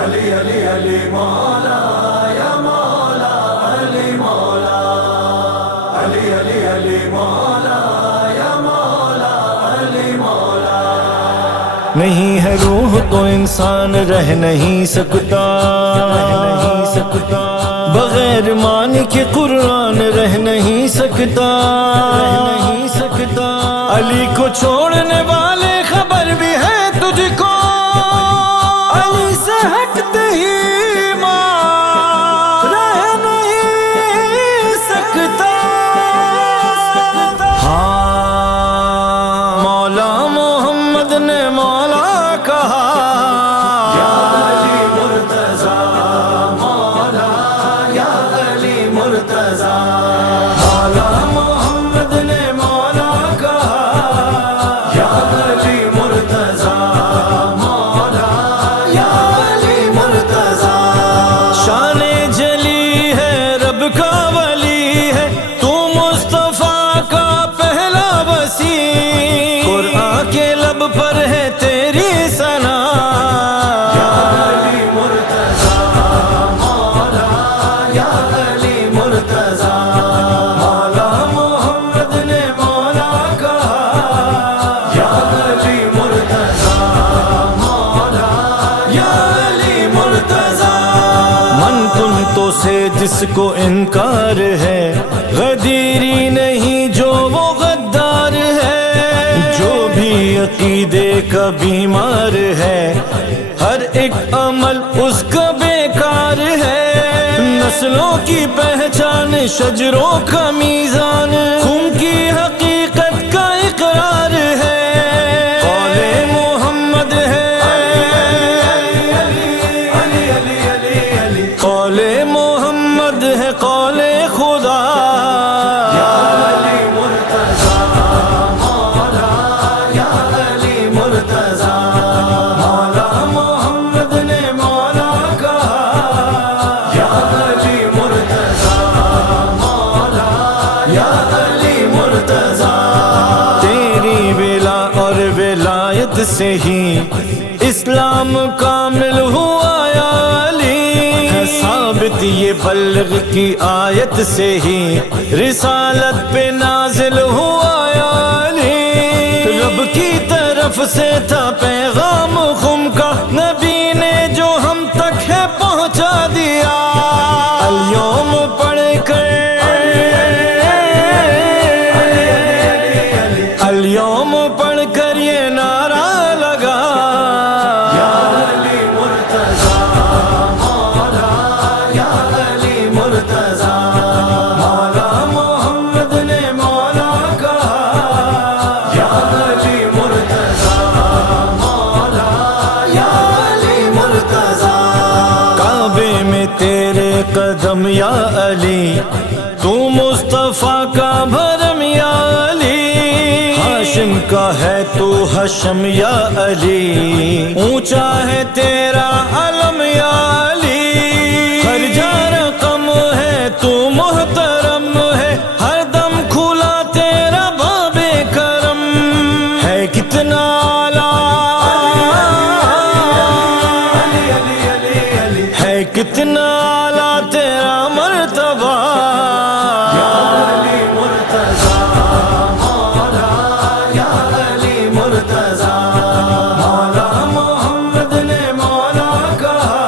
علی علی علی مولا یا مولا علی مولا علی علی علی مولا یا مولا علی مولا. نہیں ہے روح تو انسان رہ نہیں سکتا، بغیر مان کے قرآن رہ نہیں سکتا. علی کو چھوڑنے والے خبر بھی ہے تجھ کو، علی سے ہٹتے ہی ایمان رہ نہیں سکتا. ہاں مولا محمد نے مولا کہا، یا علی مرتضی مولا یا علی مرتضی. مولا محمد نے مولا کہا، یا علی مرتضی مولا یا علی مرتضی. شان جلی ہے رب کا ولی ہے تو مصطفیٰ کا پہلا وسیع، قرآن کے لب پر ہے تیری ثنا. یا علی مرتضی مولا یا علی مرتضی. مولا محمد نے مولا کہا، یا علی مرتضی مولا یا علی مرتضی. من تم تو سے جس کو انکار ہے، غدیری نہیں جو وہ غدار ہے. جو بھی عقیدے کا بیمار ہے، ہر ایک عمل اس کا بیکار ہے. نسلوں کی پہچان شجروں کا میزان، خون کی حقیقت کا اقرار ہے. قول محمد ہے، قول محمد ہے قول خدا. یا علی مرتضی مولا یا علی مرتضی. مولا محمد نے مولا کہا، یا علی مرتضی مولا یا علی مرتضی. تیری ولا اور ولایت سے ہی اسلام کامل ہوا یا علی. ہے ثابت یہ بلغ کی آیت سے ہی رسالت پہ نازل ہوا یا علی. رب کی طرف سے تھا پیغام خم کا، نبی نے جو ہم تک ہے پہنچا دیا. الیوم پڑھ کر الیوم پڑھ کر یہ نعرہ لگا، یا علی مرتضی مولا یا علی مرتضی. مولا محمد نے مولا کہا، یا علی مرتضی مولا یا علی مرتضی. کعبے میں تیرے قدم یا علی، تو مصطفیٰ کا بھرم یا علی. ہاشم کا ہے تو حشم یا علی، اونچا ہے تیرا علم یا علی. ہر جا رقم ہے تو محترم ہے، ہر دم کھلا تیرا باب کرم ہے. کتنا ہے کتنا اعلیٰ تیرا مرتبہ. یا علی مرتضی مولا یا علی مرتضی. مولا محمد نے مولا کہا،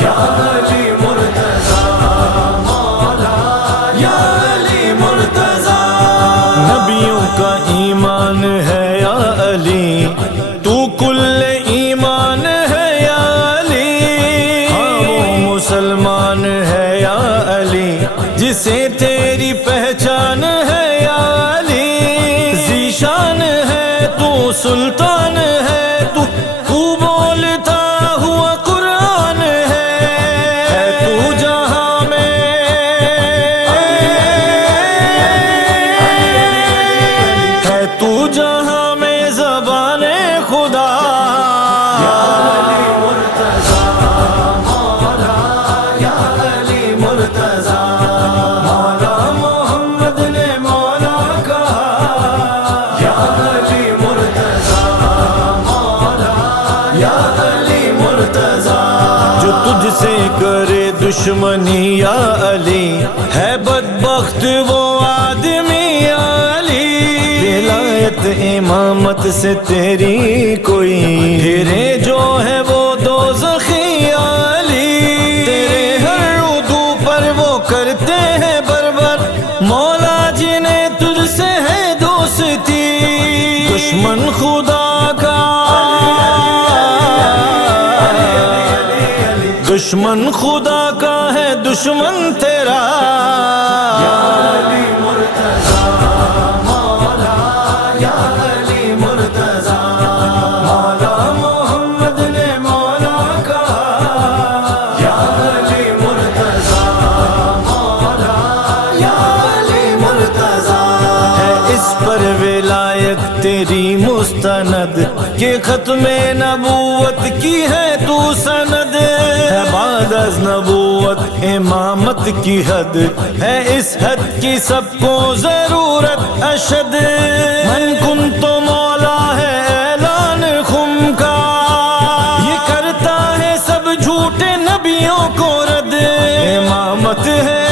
یا علی مرتضی مولا یا علی مرتضی. نبیوں کا ایمان ہے یا علی، تو کل ایمان ہے یا علی. ہاں وہ تجھ سے کرے دشمنی یا علی، ہے بدبخت وہ آدمی یا علی، ولایت امامت سے تیری کوئی پھرے جو ہے وہ دوزخی یا علی، تیرے ہر عضو پر وہ کرتے ہیں بربر، مولا جنہیں تجھ سے ہے دوستی، دشمن خدا کا دشمن خدا کا ہے دشمن تیرا، یا علی مرتضی مولا، یا علی مرتضی مولا، محمد نے مولا کہا، یا علی مرتضی مولا، یا علی مرتضی ہے اس پر ولایت تیری مستند، کہ ختم نبوت کی ہے تو سند، ہے بعد از نبوت امامت کی حد، ہے اس حد کی سب کو ضرورت اشد، من کن تو مولا ہے اعلان خم کا، یہ کرتا ہے سب جھوٹے نبیوں کو رد، امامت ہے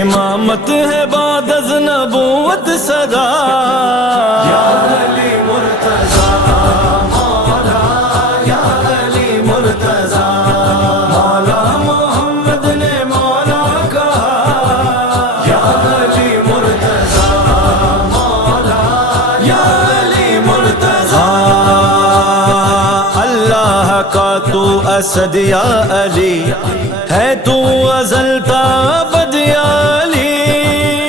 امامت ہے بعد از نبوت صدا، یا علی مرتضی مولا، یا علی مرتضی مولا، محمد نے مولا کہا، یا علی مرتضی مولا، یا علی مرتضی اللہ کا تو اسد یا علی، ہے تو ازل تا ابد یا علی،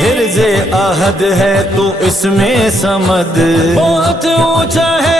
حرز عہد ہے تو اس میں سمد، بہت اونچا ہے